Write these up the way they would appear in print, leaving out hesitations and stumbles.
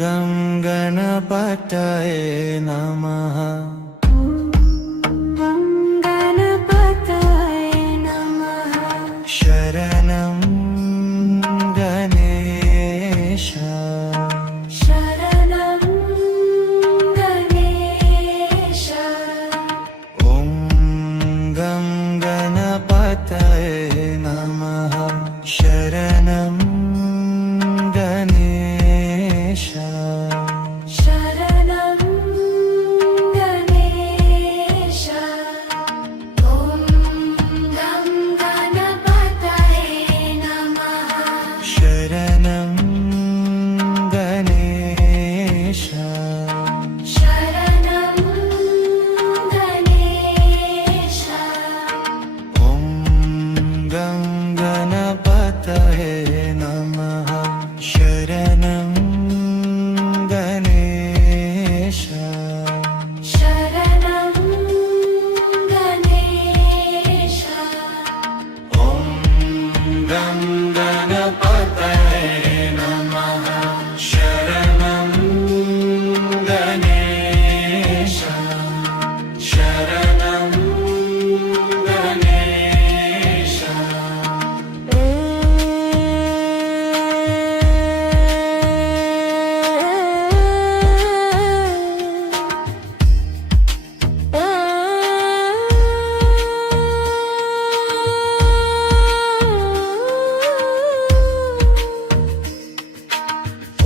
గం గణపతయే నమః. శరణం గణేశ. శరణం గణేశ. ఓం గం గణపతయే నమః. శరణం గణేశ. శరణం గణేశ. ఓం గం గణపతయే నమః. శరణం గణేశ. శరణం గణేశ. ఓం గం గణపతయే నమః. శరణం గణేశ. శరణం గణేశ. ఓం గం గణపతయే నమః. శరణం గణేశ. శరణం గణేశ.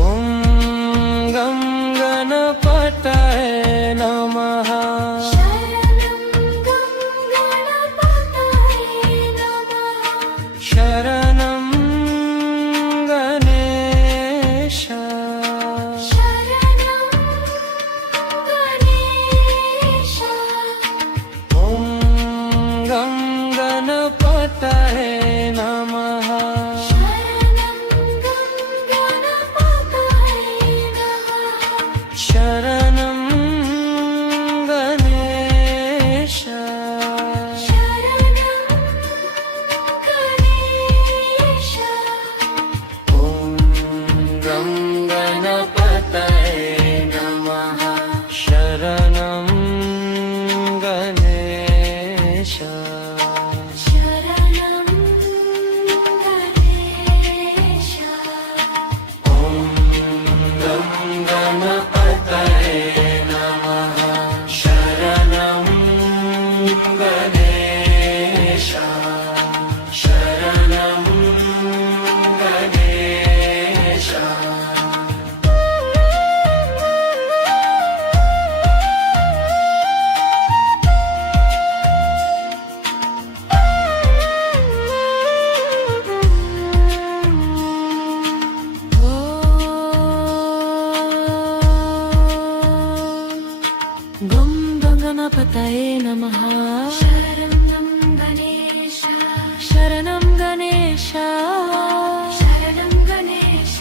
ఓం గం గణపతయే నమః. శరణం గం గణపతయే నమః. శరణం గణేశ. శరణం గణేశ. ఓం గం గణపతయే నమః. శరణం గం గణపతయే నమః. శరణం గణేశ. శరణం గణేశ. ఓం గం గణపతయే నమః. శరణం గణేశ. శరణం గణేశ. ఓం గం గణపతయే నమః. శరణం గణేశ. శరణం గణేశ. గం గణపతయే నమః. శరణం గణేశ. శరణం గణేశ. శరణం గణేశ.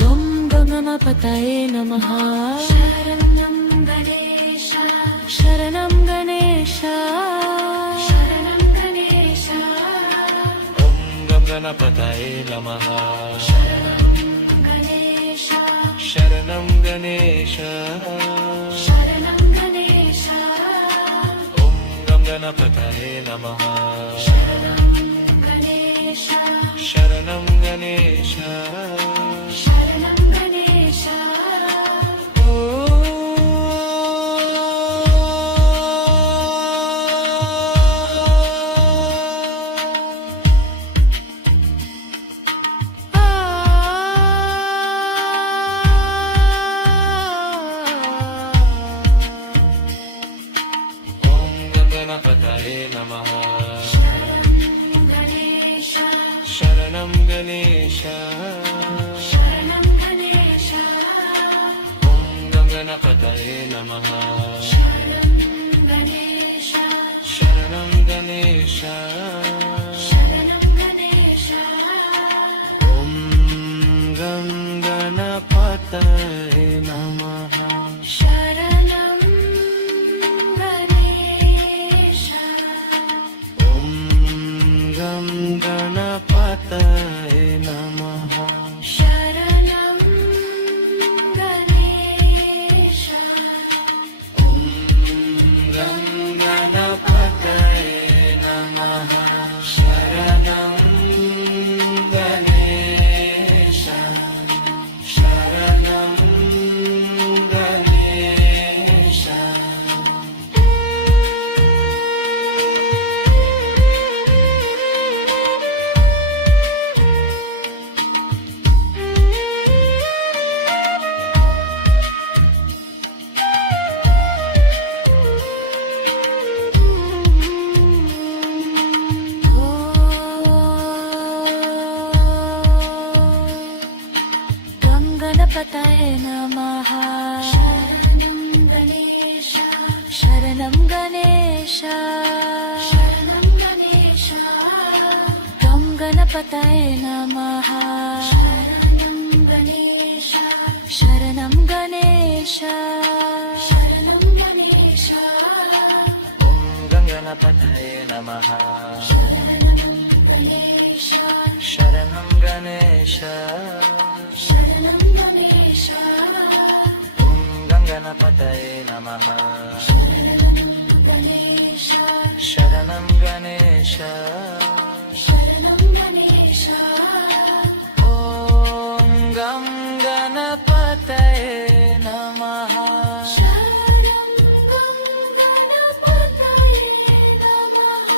గం గణపతయే నమః. శరణం గణేశ. శరణం గణేశ. శరణం గణేశ. ఓం గం గణపతయే నమః. గణేశ. శరణం గణేశ. శరణం గణేశ. ఓం గం గణపతయే నమః. గణేశ. శరణం గణేశ. శరణం గణేశ. ఓం గం గణపతయే నమః. గణేశ. శరణం గణేశ. శరణం గణేశ. ఓం గం గణపతయే నమః. శరణం గణేశ. శరణం గణేశ శరణం గణేశ ఓం గం గణపతయే నమః శరణం గణేశ ఓం గం గణపతయే నమః శరణం గణేశ గం గణపతయే నమః శరణం గణేశ శరణం గణేశ గం గణపతయే నమః శరణం గణేశ శరణం గణేశ శరణం గణేశ గం గణపతయే నమః శరణం గణేశ శరణం గణేశ శరణం గణేశ ఓం గం గణపతయే నమః శరణం గణేశ శరణం గణేశ శరణం గణేశ ఓం గం గణపతయే నమః శరణం గణేశ శరణం గణేశ శరణం గణేశ ఓం గం గణపతయే నమః శరణం గణపతయే నమః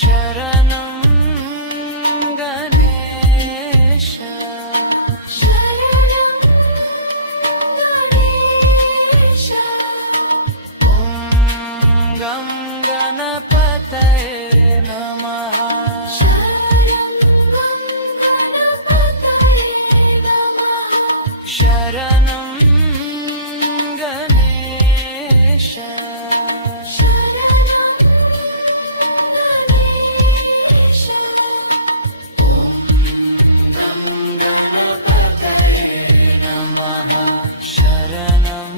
శరణం గణేశ శరణం గణేశ ఓం గం గణపతయే నమః శరణం గణపతయే నమః శరణం గణేశ శరణం గణేశ గం గణపతయే నమః శరణం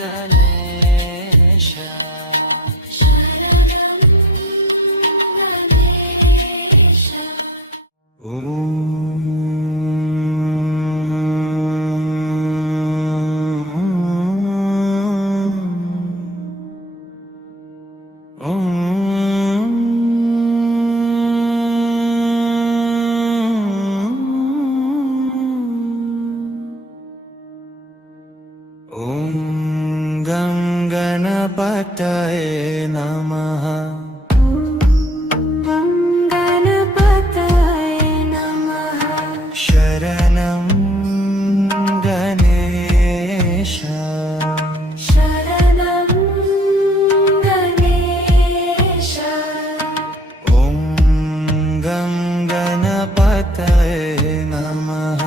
గణేశ శరణం గణేశ ఓం గం గణపతయే నమః గణపతయే నమః శరణం గణేశ శరణం గణేశ ఓం గం గణపతయే నమః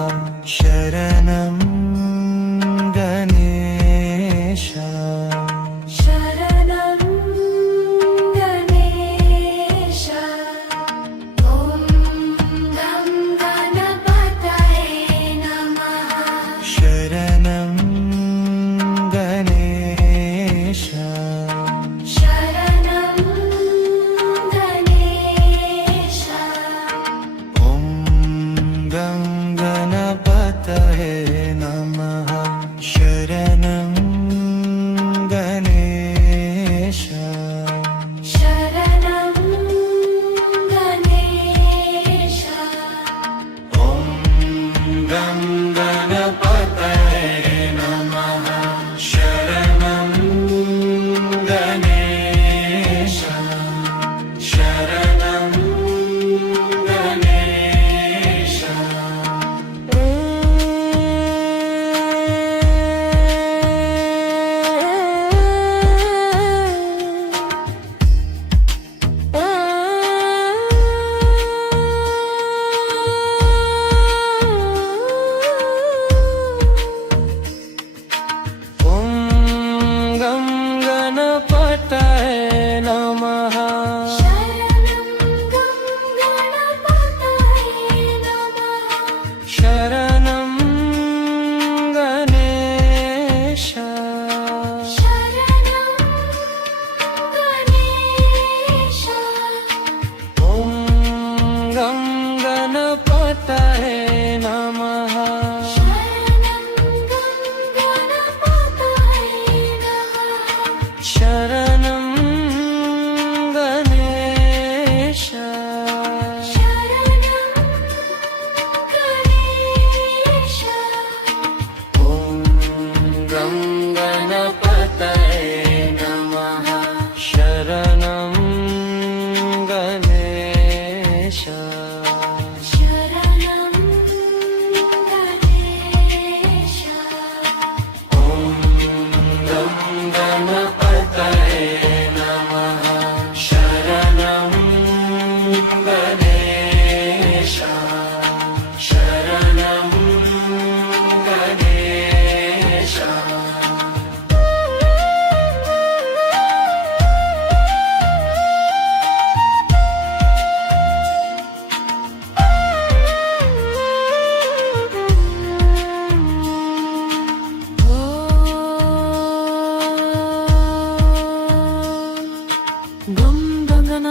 శరణం గణేశ శరణం గణేశ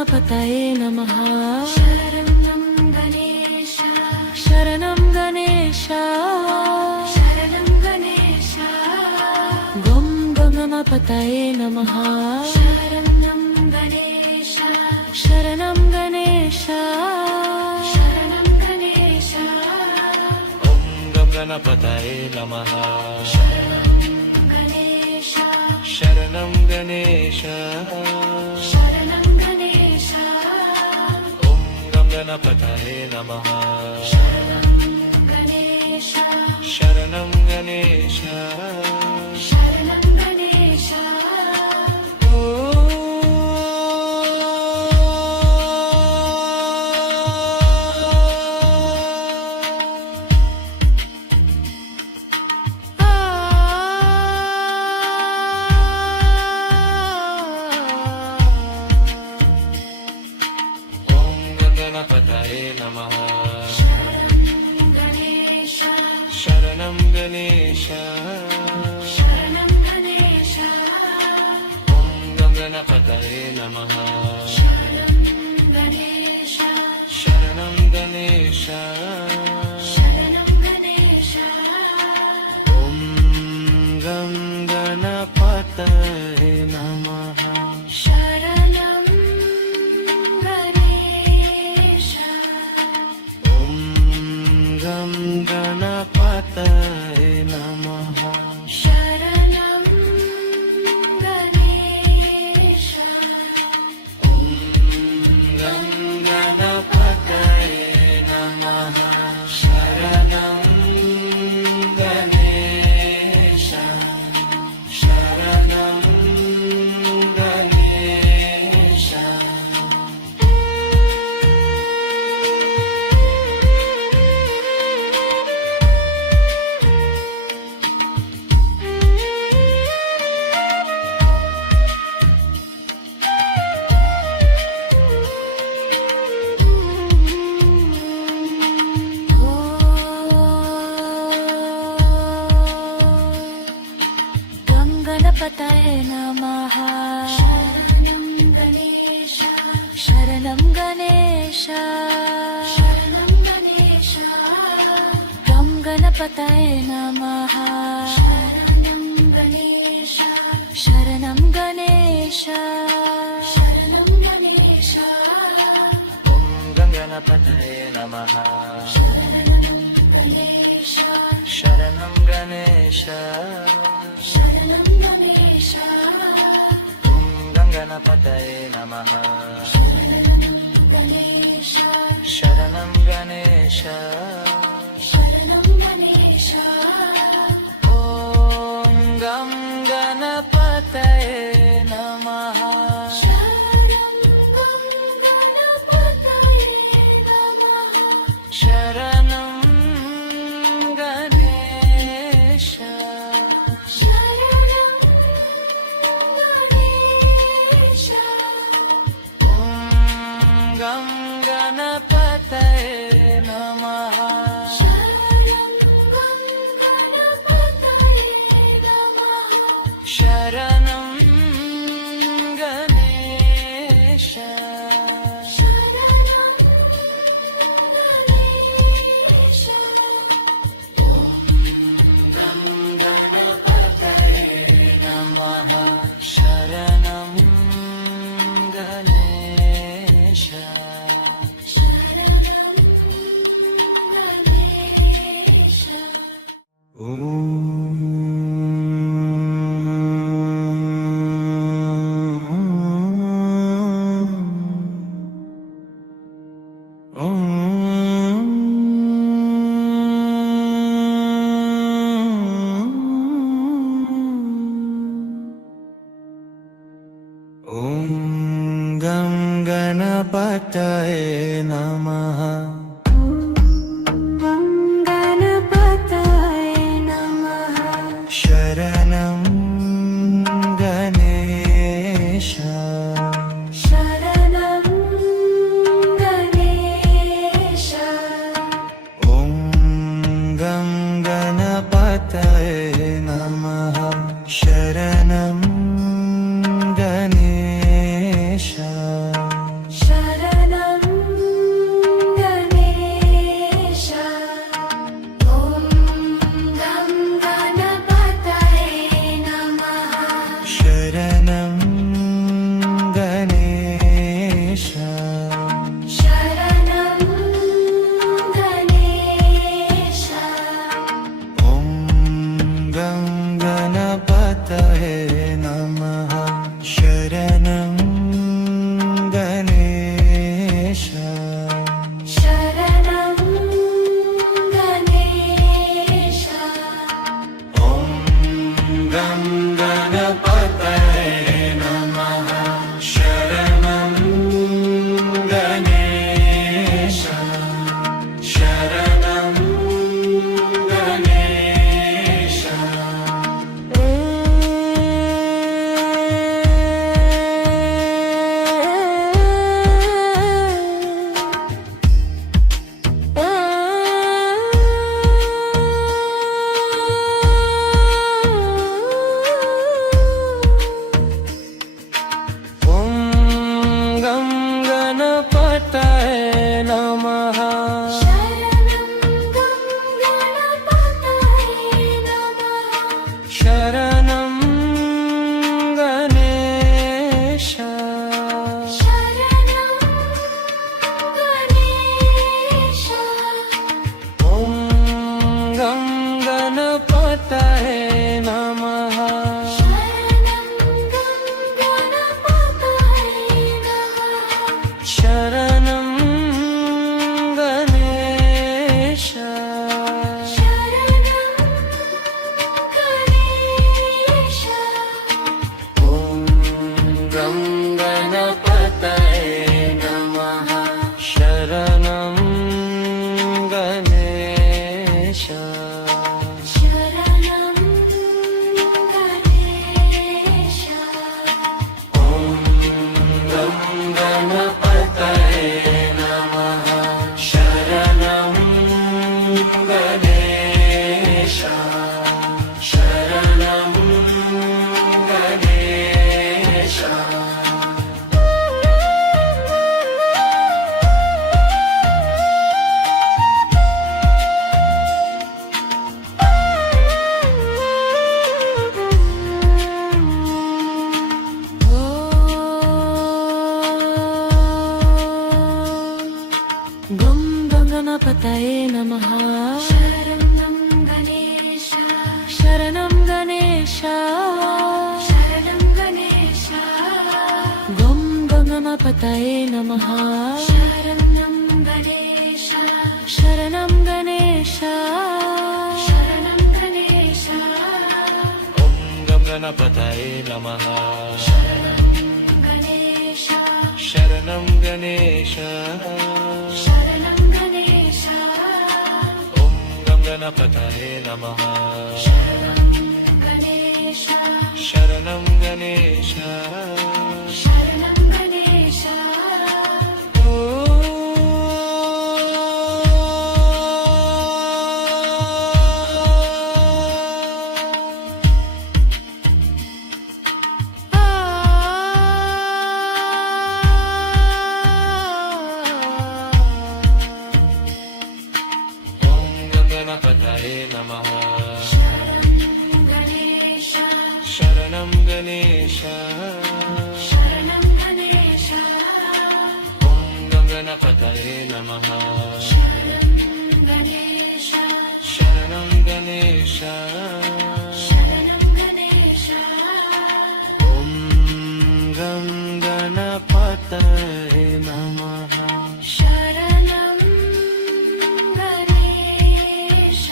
गणपतये नमः शरणं गणेश शरणं गणेश शरणं गणेश गं गणपतये नमः शरणं गणेश शरणं गणेश शरणं गणेश ॐ गं गणपतये नमः गणेश शरणं गणेश शरणं गणेश ॐ गं गणपतये नमः गणेश शरणं गणेश शरणं गणेश ॐ गं गणपतये नमः गणेश शरणं गणेश शरणं गणेश ॐ गं गणपतये नमः गणेश शरणं गणेश शरणं गणेश ॐ गं गणपतये नमः शरणं गणेश ॐ गं गणपतये नमः शरणं गणेश ॐ गं गणपतये नमः शरणं गणेश शरणं गणेश गं गणपतये नमः शरणं गणेश शरणं गणेश शरणं गणेश गं गणपतये नमः शरणं गणेश शरणं गणेश शरणं गणेश ॐ गं गणपतये नमः गणेश शरणं गणेश शरणं गणेश ॐ गं गणपतये नमः गणेश शरणं गणेश शरणं गणेश ॐ गं गणपतये नमः शरणं गणपतये नमः शरणं गणेश शरणं गणेश ॐ गं गणपतये नमः शरणं गणपतये नमः शरणं गणेश शरणं गणेश गं गणपतये नमः शरणं गणेश शरणं गणेश ॐ गं गणपतये नमः गणपतये नमः शरणं गणेश शरणं गणेश ॐ गं गणपतये नमः शरणं गणेश गणपतये नमः शरणं गणेश शरणं गणेश शरणं गणेश ॐ गं गणपतये नमः गणेश शरणं गणेश शरणं गणेश ॐ गं गणपतये नमः गणेश शरणं गणेश शरणं गणेश गणपतये नमः गणेश शरणं गणेश शरणं गणेश ॐ गं गणपतये नमः गणेश शरणं गणेश शरणं गणेश ॐ गं गणपतये नमः शरणं गणेश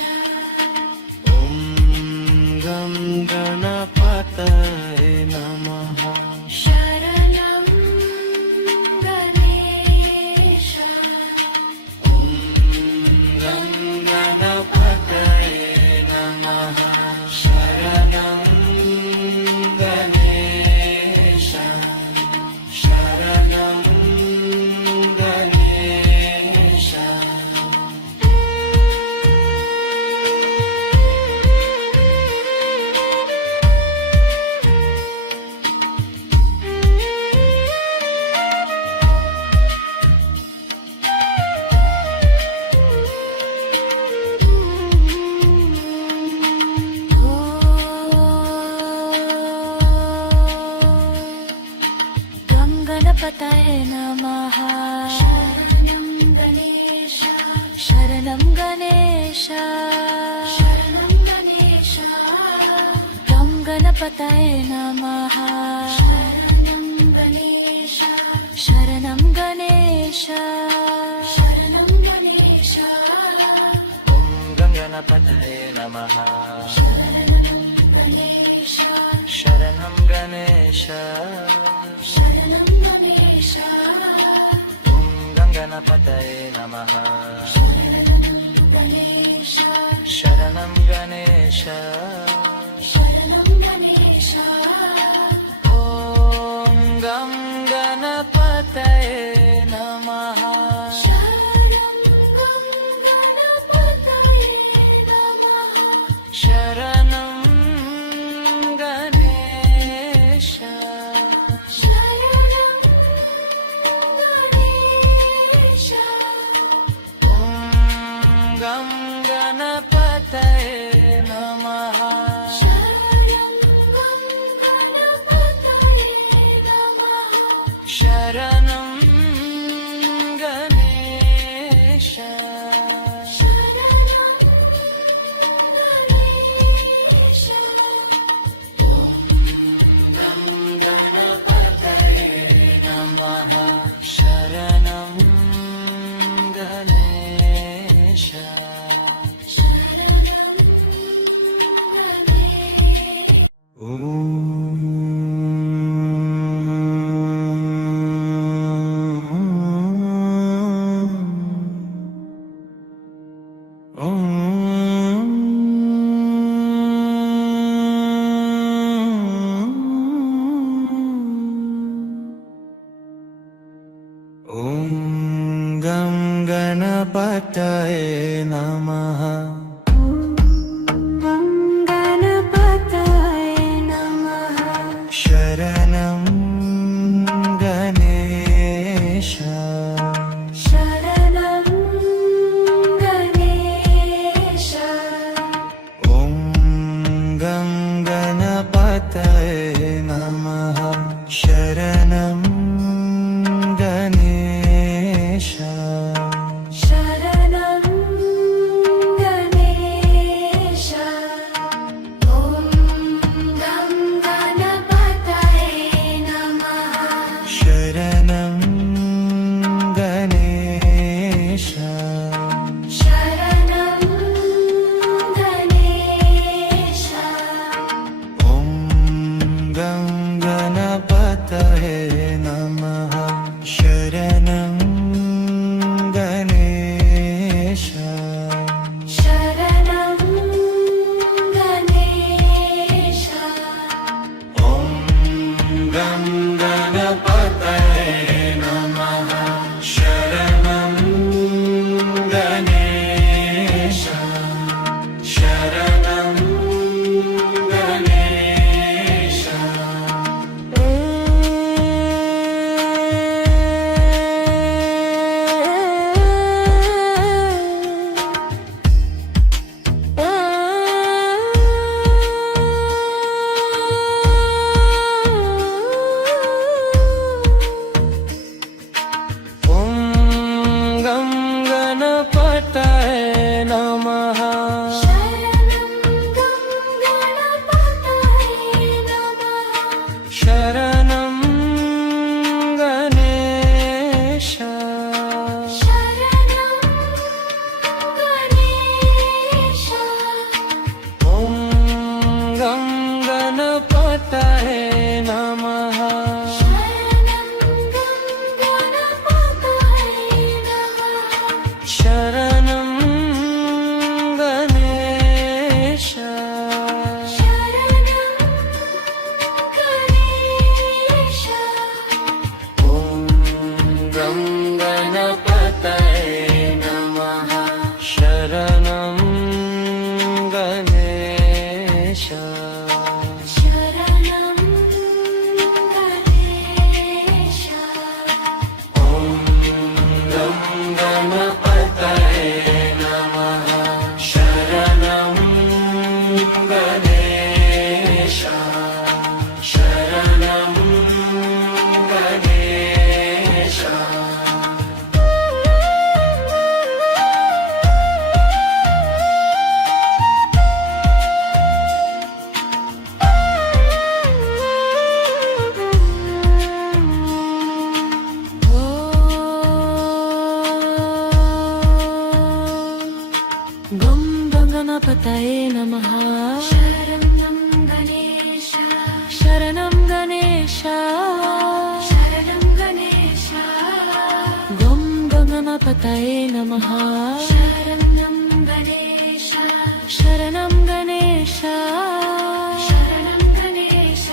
ॐ गं गणपतये नमः शरणं गणेश ॐ गं गणपतये नमः शरणं गणेश शरणं गणेश गं गणपतये नमः शरणं गणेश शरणं गणेश शरणं गणेश गं गणपतये नमः शरणं गणेश शरणं गणेश शरणं गणेश ॐ गं गणपतये नमः गणेश शरणं गणेश शरणं गणेश ॐ गं गणपतये नमः गणेश शरणं गणेश शरणं गणेश ॐ गं गणपतये नमः शरणं गणपतये नमः शरणं गणेश शरणं गणेश ॐ गं गणपतये नमः शरणं गणपतये नमः शरणं गणेश शरणं गणेश गणपतये नमः शरणं गणेश शरणं गणेश ॐ गं गणपतये नमः गणपतये नमः शरणं गणेश शरणं गणेश ॐ गं गणपतये नमः शरणं गणेश शरणं गणेश गं गणपतये नमः शरणं गणेश शरणं गणेश ॐ गं गणपतये नमः शरणं गणपतये नमः शरणं गणेश शरणं गणेश ॐ गं गणपतये नमः शरणं गणेश ॐ गं गणपतये नमः शरणं गणेश शरणं गणेश ॐ गं गणपतये नमः शरणं गणेश शरणं गणेश गं गणपतये नमः शरणं गणेश शरणं गणेश शरणं गणेश गं गणपतये नमः शरणं गणेश शरणं गणेश शरणं गणेश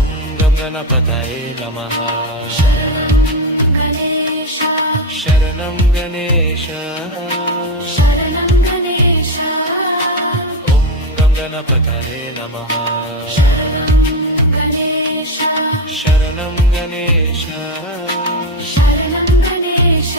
ॐ गं गणपतये नमः गणेश शरणं गणेश शरणं गणेश ॐ गं गणपतये नमः गणेश शरणं गणेश शरणं गणेश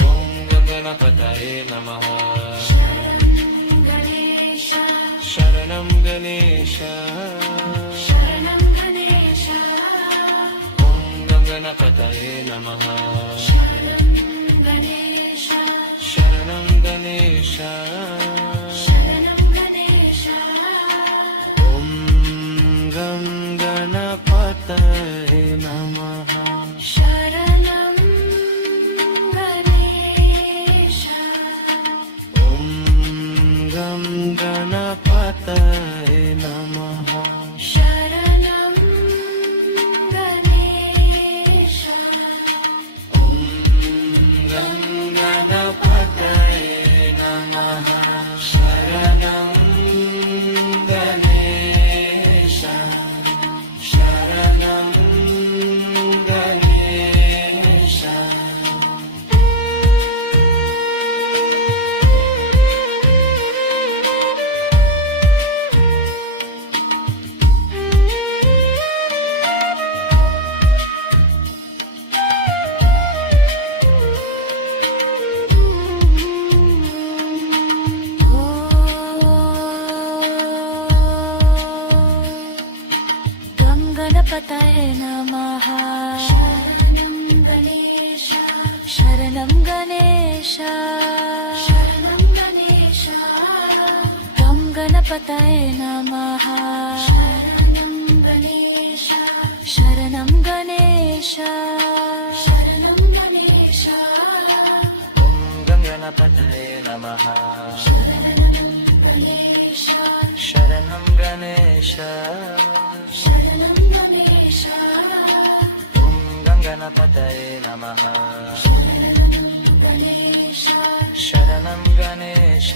ॐ गं गणपतये नमः गणेश शरणं गणेश शरणं गणेश ॐ गं गणपतये नमः गणेश शरणं गणेश शरणं गणेश ॐ गं गणपतये नमः शरणं गणेश ॐ गं गणपतये नमः शरणं गणेश ॐ गं गणपतये नमः शरणं गणेश शरणं गणेश गं गणपतये नमः शरणं गणेश शरणं गणेश शरणं गणेश गं गणपतये नमः शरणं गणेश शरणं गणेश शरणं गणेश ॐ गं गणपतये नमः शरणं गणेश गणेश शरणं गणेश ॐ गङ्गणपतये नमः शरणं गणेश शरणं गणेश